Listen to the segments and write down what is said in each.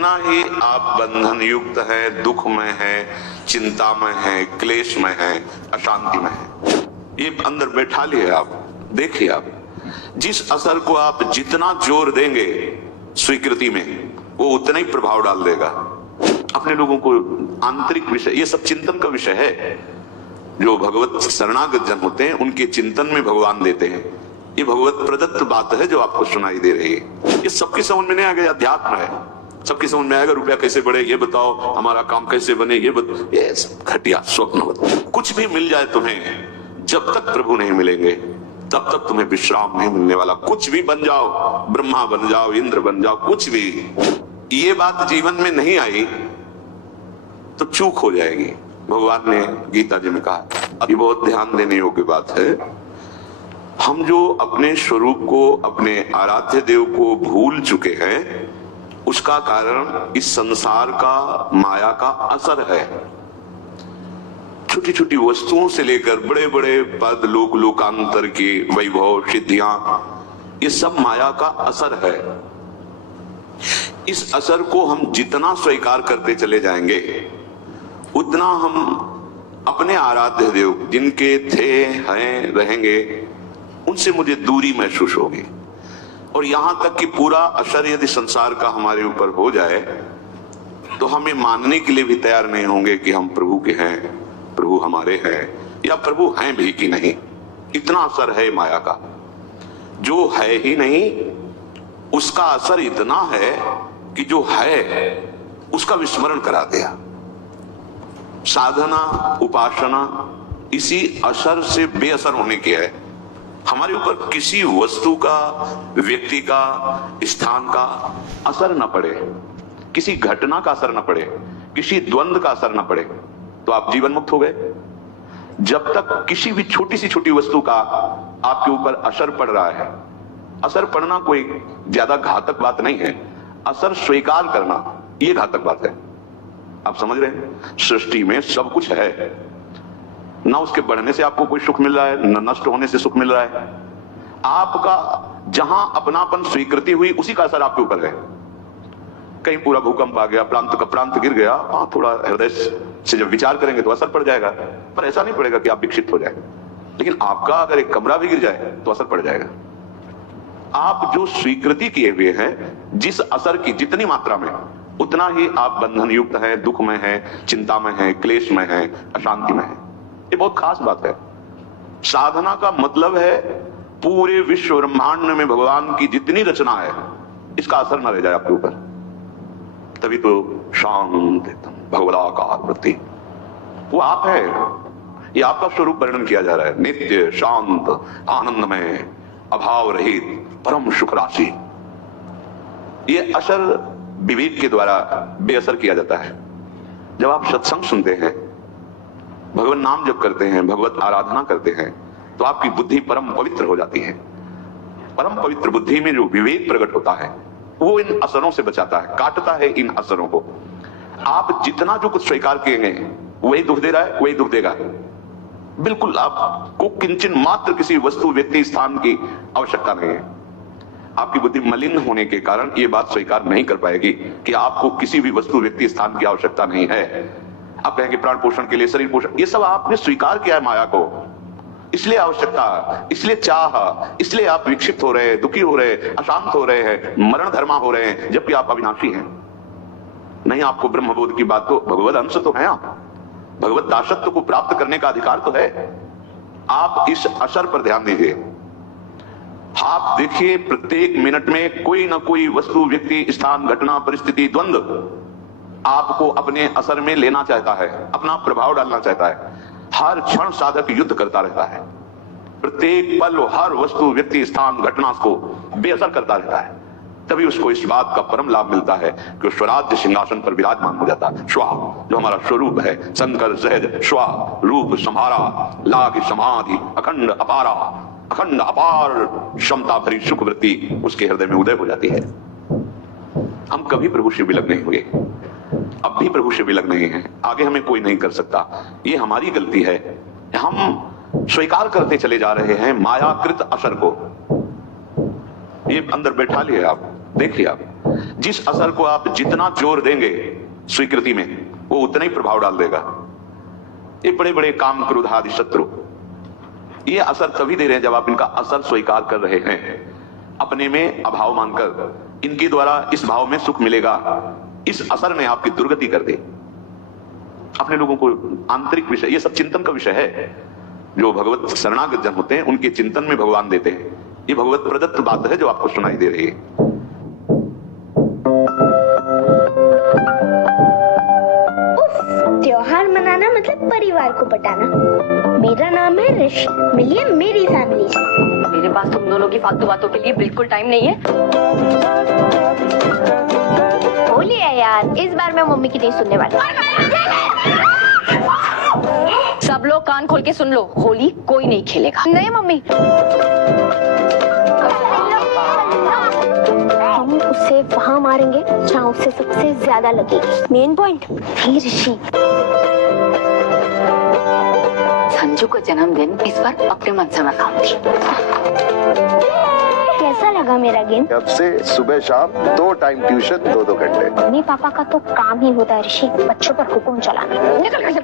जितना ही आप बंधन युक्त है, दुख में है, चिंता में है, क्लेश में है, अशांति में है, ये अंदर बैठा लिए आप देखिए। आप जिस असर को आप जितना जोर देंगे स्वीकृति में, वो उतना ही प्रभाव डाल देगा अपने लोगों को। आंतरिक विषय, ये सब चिंतन का विषय है। जो भगवत शरणागत जन होते हैं उनके चिंतन में भगवान देते हैं। ये भगवत प्रदत्त बात है जो आपको सुनाई दे रही है। ये सबकी समझ में नहीं आ गया, अध्यात्म है, सबकी समझ में आएगा। रुपया कैसे बढ़े ये बताओ, हमारा काम कैसे बने ये बताओ, ये घटिया स्वप्न होता। कुछ भी मिल जाए तुम्हें, जब तक प्रभु नहीं मिलेंगे तब तक तुम्हें विश्राम नहीं मिलने वाला। कुछ भी बन जाओ, ब्रह्मा बन जाओ, इंद्र बन जाओ, कुछ भी, ये बात जीवन में नहीं आई तो चूक हो जाएगी। भगवान ने गीता जी में कहा, अभी बहुत ध्यान देने योग्य बात है। हम जो अपने स्वरूप को, अपने आराध्य देव को भूल चुके हैं, उसका कारण इस संसार का, माया का असर है। छोटी छोटी वस्तुओं से लेकर बड़े बड़े पद, लोक लोकांतर के वैभव, सिद्धियां, ये सब माया का असर है। इस असर को हम जितना स्वीकार करते चले जाएंगे, उतना हम अपने आराध्य देव, जिनके थे, हैं, रहेंगे, उनसे मुझे दूरी महसूस होगी। और यहां तक कि पूरा असर यदि संसार का हमारे ऊपर हो जाए तो हमें मानने के लिए भी तैयार नहीं होंगे कि हम प्रभु के हैं, प्रभु हमारे हैं, या प्रभु हैं भी कि नहीं। इतना असर है माया का। जो है ही नहीं उसका असर इतना है कि जो है उसका विस्मरण करा दिया। साधना, उपासना इसी असर से बेअसर होने की है। हमारे ऊपर किसी वस्तु का, व्यक्ति का, स्थान का असर न पड़े, किसी घटना का असर न पड़े, किसी द्वंद्व का असर न पड़े, तो आप जीवन मुक्त हो गए। जब तक किसी भी छोटी सी छोटी वस्तु का आपके ऊपर असर पड़ रहा है, असर पड़ना कोई ज्यादा घातक बात नहीं है, असर स्वीकार करना ये घातक बात है। आप समझ रहे हैं? सृष्टि में सब कुछ है, ना उसके बढ़ने से आपको कोई सुख मिल रहा है, न नष्ट होने से सुख मिल रहा है। आपका जहां अपनापन स्वीकृति हुई उसी का असर आपके ऊपर है। कहीं पूरा भूकंप आ गया, प्रांत का प्रांत गिर गया, थोड़ा हृदय से जब विचार करेंगे तो असर पड़ जाएगा, पर ऐसा नहीं पड़ेगा कि आप विक्षिप्त हो जाए। लेकिन आपका अगर एक कमरा भी गिर जाए तो असर पड़ जाएगा। आप जो स्वीकृति किए हुए हैं, जिस असर की जितनी मात्रा में, उतना ही आप बंधन युक्त है, दुख में है, चिंता में है, क्लेश में है, अशांति में है। ये बहुत खास बात है। साधना का मतलब है पूरे विश्व ब्रह्मांड में भगवान की जितनी रचना है, इसका असर न रह जाए आपके ऊपर। तभी तो शांत भगवदाकार वृत्ति, वो आप है। ये आपका स्वरूप वर्णन किया जा रहा है। नित्य, शांत, आनंदमय, अभाव रहित, परम सुख राशि। ये असर विवेक के द्वारा बेअसर किया जाता है। जब आप सत्संग सुनते हैं, भगवान नाम जप करते हैं, भगवत आराधना करते हैं, तो आपकी बुद्धि परम पवित्र हो जाती है। परम पवित्र बुद्धि में जो विवेक प्रकट होता है, वो इन असरों से बचाता है, काटता है इन असरों को। आप जितना जो कुछ स्वीकार किएंगे, वही दुख दे रहा है, वही दुख देगा। बिल्कुल आपको किंचन मात्र किसी वस्तु, व्यक्ति, स्थान की आवश्यकता नहीं है। आपकी बुद्धि मलिन होने के कारण ये बात स्वीकार नहीं कर पाएगी कि आपको किसी भी वस्तु, व्यक्ति, स्थान की आवश्यकता नहीं है। आप कहेंगे प्राण पोषण के लिए, शरीर पोषण, ये सब आपने स्वीकार किया है माया को, इसलिए आवश्यकता, इसलिए चाह, इसलिए आप विक्षिप्त हो रहे हैं, दुखी हो रहे हैं, अशांत हो रहे हैं, मरण धर्मा हो रहे हैं, जबकि आप अविनाशी हैं। नहीं, आपको ब्रह्मबोध की बात, तो भगवत अंश तो है, आप भगवत दासत्व को प्राप्त करने का अधिकार तो है। आप इस असर पर ध्यान दीजिए। आप देखिए, प्रत्येक मिनट में कोई ना कोई वस्तु, व्यक्ति, स्थान, घटना, परिस्थिति, द्वंद्व आपको अपने असर में लेना चाहता है, अपना प्रभाव डालना चाहता है। हर क्षण साधक युद्ध करता रहता है। प्रत्येक पल हर वस्तु, व्यक्ति, स्थान, घटना को बेअसर करता रहता है। तभी उसको इस बात का परम लाभ मिलता है कि स्वराज्य सिंहासन पर विराजमान हो जाता है। स्वा, जो हमारा स्वरूप है, शंकर सहज स्वा, रूप संहारा, लाग समाधि, अखंड अपारा, अखंड अपार क्षमता भरी सुख वृत्ति उसके हृदय में उदय हो जाती है। हम कभी प्रभु से विलग नहीं हुए, अब भी प्रभु से विलग नहीं है, आगे हमें कोई नहीं कर सकता। ये हमारी गलती है। हम स्वीकार करते चले जा रहे हैं मायाकृत असर को। ये अंदर बैठा लिए आप, देखिए आप जिस असर को आप जितना जोर देंगे स्वीकृति में, वो उतना ही प्रभाव डाल देगा। ये बड़े बड़े काम, क्रोध आदि शत्रु ये असर तभी दे रहे हैं जब आप इनका असर स्वीकार कर रहे हैं, अपने में अभाव मानकर इनके द्वारा इस भाव में सुख मिलेगा। इस असर ने आपकी दुर्गति कर दी। अपने लोगों को आंतरिक विषय, ये सब चिंतन का विषय है। जो भगवत शरणागत जन होते हैं उनके चिंतन में भगवान देते हैं। ये भगवत प्रदत्त बात है जो आपको सुनाई दे रही है। त्योहार मनाना मतलब परिवार को पटाना। मेरा नाम है ऋषि, मिलिए मेरी फैमिली से। मेरे पास तुम दोनों की फालतू बातों के लिए बिल्कुल टाइम नहीं है। होली है यार, इस बार मैं मम्मी की नहीं सुनने वाली। सब लोग कान खोल के सुन लो, होली कोई नहीं खेलेगा। नहीं मम्मी, हम उसे वहाँ मारेंगे जहाँ उसे सबसे ज्यादा लगेगी। मेन पॉइंट थी ऋषि। संजू का जन्मदिन इस बार अपने मन से मनाऊंगी। कैसा लगा मेरा गेम? अब से सुबह शाम 2 टाइम ट्यूशन, 2-2 घंटे। मम्मी पापा का तो काम ही होता है ऋषि, बच्चों पर हुक्म चलाना।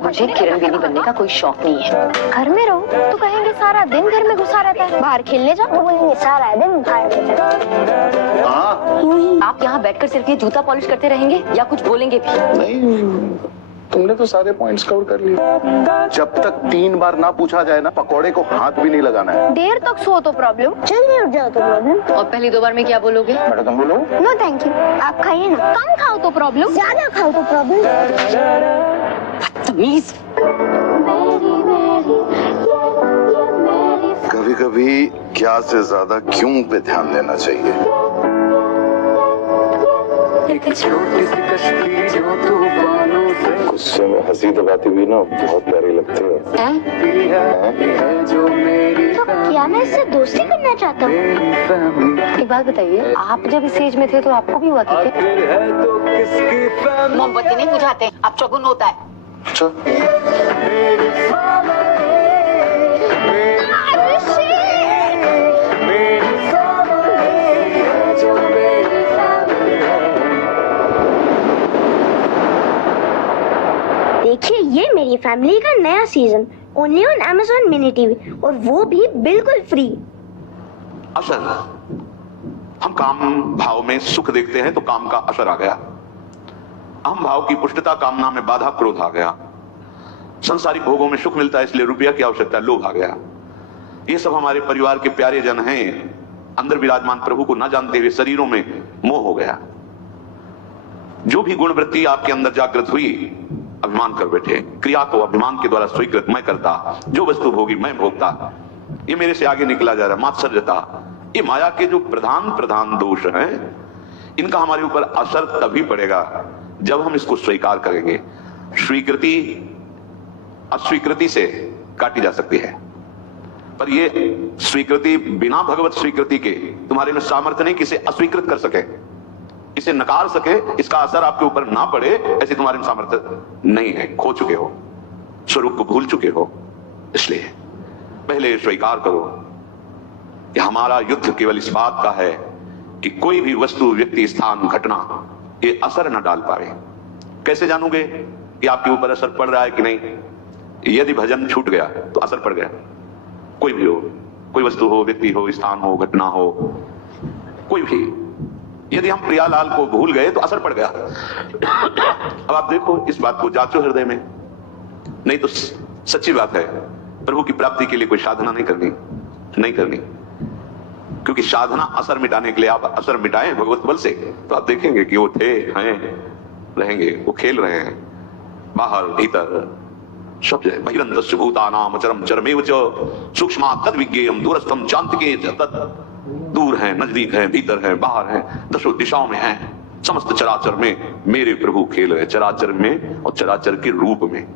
मुझे किरण बेदी बनने का कोई शौक नहीं है। घर में रहो तो कहेंगे सारा दिन घर में घुसा रहता है, बाहर खेलने जाओ तो बोलेंगे सारा दिन बाहर रहता है। आप यहाँ बैठकर सिर्फ ये जूता पॉलिश करते रहेंगे या कुछ बोलेंगे भी? नहीं, तुमने तो सारे पॉइंट्स कवर कर लिए। जब तक 3 बार ना पूछा जाए ना, पकौड़े को हाथ भी नहीं लगाना है। देर तक सो तो प्रॉब्लम, जल्दी उठ जाओ तो प्रॉब्लम। और पहली 2 बार में क्या बोलोगे? बेटा तुम बोलो। नो थैंक यू, आप खाइए ना। कम खाओ तो प्रॉब्लम, ज्यादा खाओ तो प्रॉब्लम। बदतमीज। कभी कभी क्या से ज्यादा क्यों पे ध्यान देना चाहिए। गुस्से में हंसी दबाती हुई ना बहुत प्यारी लगती है। तो क्या मैं इससे दोस्ती करना चाहता हूँ? एक बात बताइए, आप जब इस एज में थे तो आपको भी हुआ था क्या? मोमबत्ती नहीं बुझाते, अब चौगुन होता है। अच्छा, देखिए ये मेरी फैमिली का नया season, only on Amazon mini TV, और वो भी बिल्कुल फ्री। असर, हम काम भाव में सुख देखते हैं तो काम का असर आ गया। अहम भाव की पुष्टता, कामना में बाधा, क्रोध आ गया। संसारिक भोगों में सुख मिलता है इसलिए रुपया की आवश्यकता, लोभ आ गया। ये सब हमारे परिवार के प्यारे जन हैं, अंदर विराजमान प्रभु को न जानते हुए शरीरों में मोह हो गया। जो भी गुण वृत्ति आपके अंदर जागृत हुई, अभिमान कर बैठे। क्रिया को अभिमान के द्वारा स्वीकृत मैं करता, जो वस्तु भोगी मैं भोगता, ये मेरे से आगे निकला जा रहा है। मात्सर्यता, ये माया के जो प्रधान प्रधान दोष हैं, इनका हमारे ऊपर असर तभी पड़ेगा जब हम इसको स्वीकार करेंगे। स्वीकृति अस्वीकृति से काटी जा सकती है, पर ये स्वीकृति बिना भगवत स्वीकृति के तुम्हारे में सामर्थ्य नहीं कि इसे अस्वीकृत कर सके, इसे नकार सके, इसका असर आपके ऊपर ना पड़े, ऐसे तुम्हारे में सामर्थ्य नहीं है। खो चुके हो, स्वरूप को भूल चुके हो। इसलिए पहले स्वीकार करो कि हमारा युद्ध केवल इस बात का है कि कोई भी वस्तु, व्यक्ति, स्थान, घटना ये असर न डाल पाए। कैसे जानोगे कि आपके ऊपर असर पड़ रहा है कि नहीं? यदि भजन छूट गया तो असर पड़ गया। कोई भी हो, कोई वस्तु हो, व्यक्ति हो, स्थान हो, घटना हो, कोई भी। यदि हम प्रियालाल को भूल गए तो असर पड़ गया। अब आप देखो, इस बात को जांचो हृदय में। नहीं तो सच्ची बात है, प्रभु की प्राप्ति के लिए कोई साधना नहीं करनी, क्योंकि साधना असर मिटाने के लिए। आप असर मिटाएं भगवत बल से तो आप देखेंगे कि वो थे, हैं, रहेंगे, वो खेल रहे हैं बाहर भीतर सब जगह। बहिरंतस्य भूतानाम चरम चरमेव च सूक्ष्मात् तद् विज्ञेयम् दूरस्थम चान्तिके तत्। दूर है, नजदीक है, भीतर है, बाहर है, दशों दिशाओं में है। समस्त चराचर में मेरे प्रभु खेल रहे, चराचर में और चराचर के रूप में।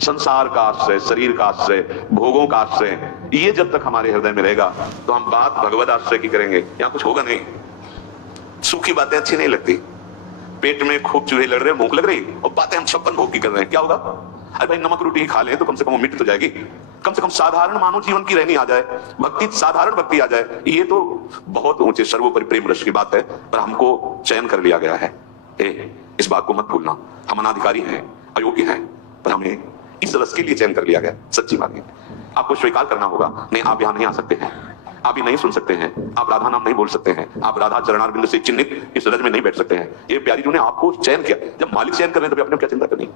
संसार का आश्रय, शरीर का आश्रय, भोगों का आश्रय, ये जब तक हमारे हृदय में रहेगा तो हम बात भगवत आश्रय की करेंगे। यहाँ कुछ होगा नहीं। सूखी बातें अच्छी नहीं लगती। पेट में खूब चूहे लड़ रहे, भूख लग रही, और बातें हम 56 भोग की कर रहे हैं, क्या होगा? अरे भाई, नमक रोटी खा लें तो कम से कम वो मिट तो जाएगी। कम से कम साधारण मानव जीवन की रहनी आ जाए, भक्ति, साधारण भक्ति आ जाए, ये तो बहुत ऊंचे सर्वोपरि प्रेम रस की बात है। पर हमको चयन कर लिया गया है। इस बात को मत भूलना, हम अनाधिकारी हैं, अयोग्य हैं, पर हमें इस रस के लिए चयन कर लिया गया। सच्ची बात है, आपको स्वीकार करना होगा। नहीं, आप यहां नहीं आ सकते हैं, आप ये नहीं सुन सकते हैं, आप राधा नाम नहीं बोल सकते हैं, आप राधा चरणारविंद से चिन्हित इस रज में नहीं बैठ सकते हैं। ये प्यारी जी ने आपको चयन किया। जब मालिक चयन कर रहे हैं तो अपने क्या चिंता करनी?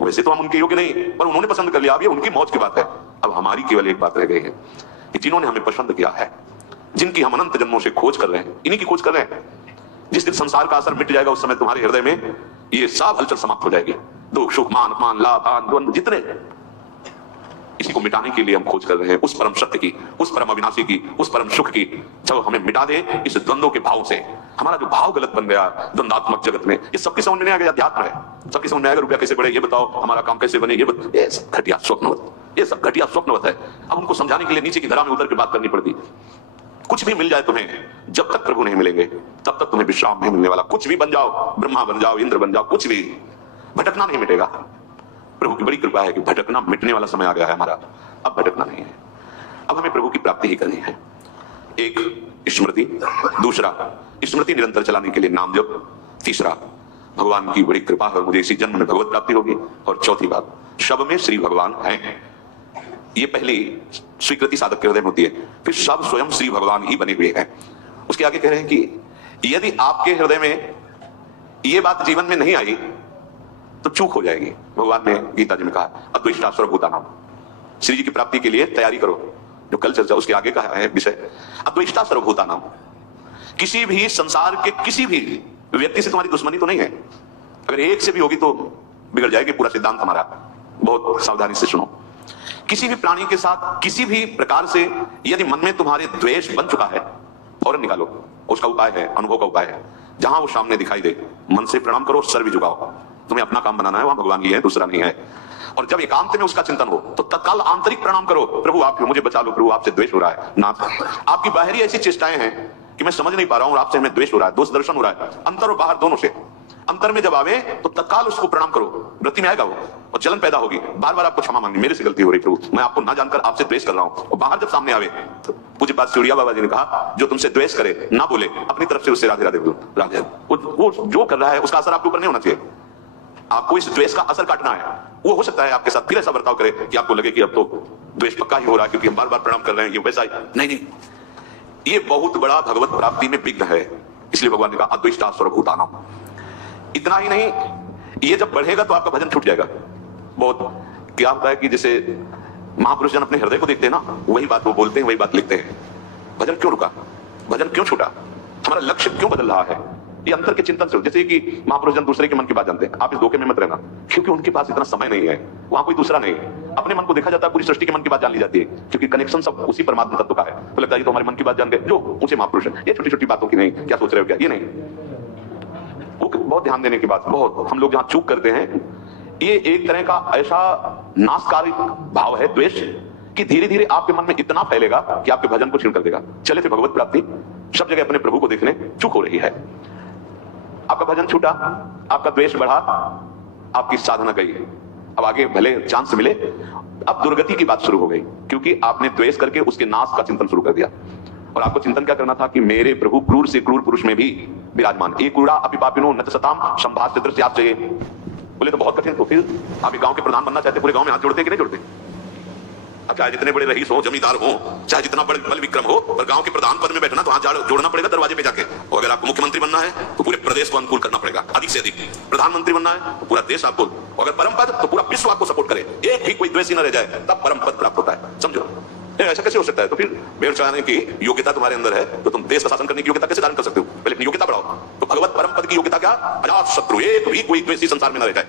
वैसे तो हम उनके योग्य नहीं, पर उन्होंने पसंद कर लिया। अब ये उनकी मौज की बात है। अब हमारी केवल एक बात रह गई है कि जिन्होंने हमें पसंद किया है, जिनकी हम अनंत जन्मों से खोज कर रहे हैं, इन्हीं की खोज कर रहे हैं। जिस दिन संसार का असर मिट जाएगा, उस समय तुम्हारे हृदय में ये सब हलचल समाप्त हो जाएगी। दुख, सुख, मान, अपमान, लाभ, आन, द्वंद, जितने, इसी को मिटाने के लिए हम खोज कर रहे हैं, उस परम सत्य की, उस परम अविनाशी की, उस परम सुख की। जब हमें मिटा दे इस द्वंद्वों के भाव से, हमारा जो भाव गलत बन गया द्वंदात्मक जगत में, ये सबके समझ में नहीं आ गया। अध्यात्म है, सबके समझ में आएगा रुपया कैसे बढ़े, ये बताओ, हमारा काम कैसे बने, ये सब घटिया स्वप्नवत, ये सब घटिया स्वप्नवत है। अब उनको समझाने के लिए नीचे की धरा में उतर के बात करनी पड़ती। कुछ भी मिल जाए तुम्हें, जब तक प्रभु नहीं मिलेंगे तब तक तुम्हें विश्राम नहीं मिलने वाला। कुछ भी बन जाओ, ब्रह्मा बन जाओ, इंद्र बन जाओ, कुछ भी, भटकना नहीं मिटेगा। प्रभु की बड़ी कृपा है कि भटकना मिटने वाला समय आ गया है हमारा। अब भटकना नहीं है, अब हमें प्रभु की प्राप्ति ही करनी है। एक स्मृति, दूसरा स्मृति निरंतर चलाने के लिए नाम जप, तीसरा भगवान की बड़ी कृपा है, मुझे इसी जन्म में भगवत प्राप्ति होगी, और चौथी बात, सब में श्री भगवान हैं। ये पहली स्वीकृति साधक के हृदय में होती है। फिर सब स्वयं श्री भगवान ही बने हुए हैं। उसके आगे कह रहे हैं कि यदि आपके हृदय में ये बात जीवन में नहीं आई तो चूक हो जाएगी। भगवान ने गीता जी में कहा, अद्वेष्टा सर्वभूतानां, श्री जी की प्राप्ति के लिए तैयारी करो। जो कल चर्चा उसके आगे का है विषय, अद्वेष्टा सर्वभूतानां। किसी भी संसार के किसी भी व्यक्ति से तुम्हारी दुश्मनी तो नहीं है। अगर एक से भी होगी तो बिगड़ जाएगी पूरा सिद्धांत हमारा। बहुत सावधानी से सुनो। किसी भी प्राणी के साथ किसी भी प्रकार से यदि मन में तुम्हारे द्वेष बन चुका है, फौरन निकालो। उसका उपाय है, अनुभव का उपाय है। जहां वो सामने दिखाई दे, मन से प्रणाम करो, सर भी झुकाओ। तुम्हें अपना काम बनाना है, वहां भगवान ही है, दूसरा नहीं है। और जब एकांत में उसका चिंतन हो तो तत्काल आंतरिक प्रणाम करो, प्रभु आप मुझे बचा लो, प्रभु आपसे द्वेष हो रहा है। ना, आपकी बाहरी ऐसी चेष्टाएं हैं कि मैं समझ नहीं पा रहा हूं और आपसे हमें द्वेष हो रहा है, दोष दर्शन हो रहा है, अंतर और बाहर दोनों से। अंतर में जब आवे तो तत्काल उसको प्रणाम करो, वृत्ति में आएगा वो, और जलन पैदा होगी। बार बार आपको क्षमा मांगनी, मेरे से गलती हो रही प्रभु, मैं आपको ना जानकर आपसे द्वेष कर रहा हूं। और बाहर जब सामने आवे तो पूज्य बात चिड़िया बाबा जी ने कहा, जो तुमसे द्वेष करे ना बोले, अपनी तरफ से उससे राधे राधे बोलो। राधे, वो जो कर रहा है उसका असर आपके ऊपर नहीं होना चाहिए। आपको इस द्वेष का असर काटना है। वो हो सकता है आपके साथ फिर ऐसा बर्ताव करे कि आपको लगे कि अब तो द्वेष पक्का ही हो रहा है क्योंकि हम बार बार प्रणाम कर रहे हैं, ये वैसा ही नहीं। ये बहुत बड़ा भगवत प्राप्ति में विघ्न है। इसलिए भगवान ने कहा अद्वेष्टा सर्वभूतानां। इतना ही नहीं, ये जब बढ़ेगा तो आपका भजन छूट जाएगा। बहुत क्या होता है कि जैसे महापुरुष जन अपने हृदय को देखते हैं ना, वही बात वो बोलते हैं, वही बात लिखते हैं। भजन क्यों रुका, भजन क्यों छूटा, हमारा लक्ष्य क्यों बदल रहा है, ये अंतर के चिंतन से। जैसे कि महापुरुष जन दूसरे के मन की बात जानते हैं, आप इस धोखे में मत रहना, क्योंकि उनके पास इतना समय नहीं है, वहां कोई दूसरा नहीं है। अपने मन को देखा जाता है, पूरी सृष्टि के मन की बात जान ली जाती है, क्योंकि कनेक्शन सब उसी परमात्मा तत्व का है। तो लगता है तो हमारे मन की बात जान गए, जो ऊंचे महापुरुष है। ये छोटी छोटी बातों की नहीं, क्या सोच रहे हो क्या, ये नहीं। वो बहुत ध्यान देने की बात, बहुत हम लोग जहां चूक करते हैं, ये एक तरह का ऐसा नाशकारी भाव है द्वेष कि धीरे धीरे आपके मन में इतना फैलेगा कि आपके भजन को छीन कर देगा। चले थे भगवत प्राप्ति, सब जगह अपने प्रभु को देखने, चूक हो रही है। आपका भजन छूटा, आपका द्वेष बढ़ा, आपकी साधना गई। अब आगे भले चांस मिले, अब दुर्गति की बात शुरू हो गई, क्योंकि आपने द्वेष करके उसके नाश का चिंतन शुरू कर दिया। और आपको चिंतन क्या करना था कि मेरे प्रभु क्रूर से क्रूर पुरुष में भी विराजमान, एक क्रूरा अपि पापिनो न सताम संभाष्य दृश्यात् चाहिए। बोले तो बहुत कठिन। तो फिर आप गांव के प्रधान बनना चाहते, पूरे गांव में हाथ जोड़ते कि नहीं जोड़ते? अब चाहे जितने बड़े रईस हो, जमींदार हो, चाहे जितना बड़े बल विक्रम हो, पर गांव के प्रधान पद में बैठना तो हाथ जोड़ना पड़ेगा दरवाजे पे जाके। और अगर आपको मुख्यमंत्री बनना है तो पूरे प्रदेश को अनुकूल करना पड़ेगा, अधिक से अधिक। प्रधानमंत्री बनना है तो पूरा देश आपको, अगर परम पद तो पूरा विश्व आपको सपोर्ट करे, एक भी कोई द्वेषी न रह जाए, तब परम पद प्राप्त होता है। समझो, ऐसा कैसे हो सकता है? तो फिर भेड़ चढ़ाने की योग्यता तुम्हारे अंदर है तो तुम देश का शासन करने की योग्यता कैसे धारण कर सकते हो? पहले अपनी योग्यता बढ़ाओ। तो भगवत परम पद की योग्यता क्या? अजात शत्रु, एक भी कोई द्वेषी संसार में न रह जाए।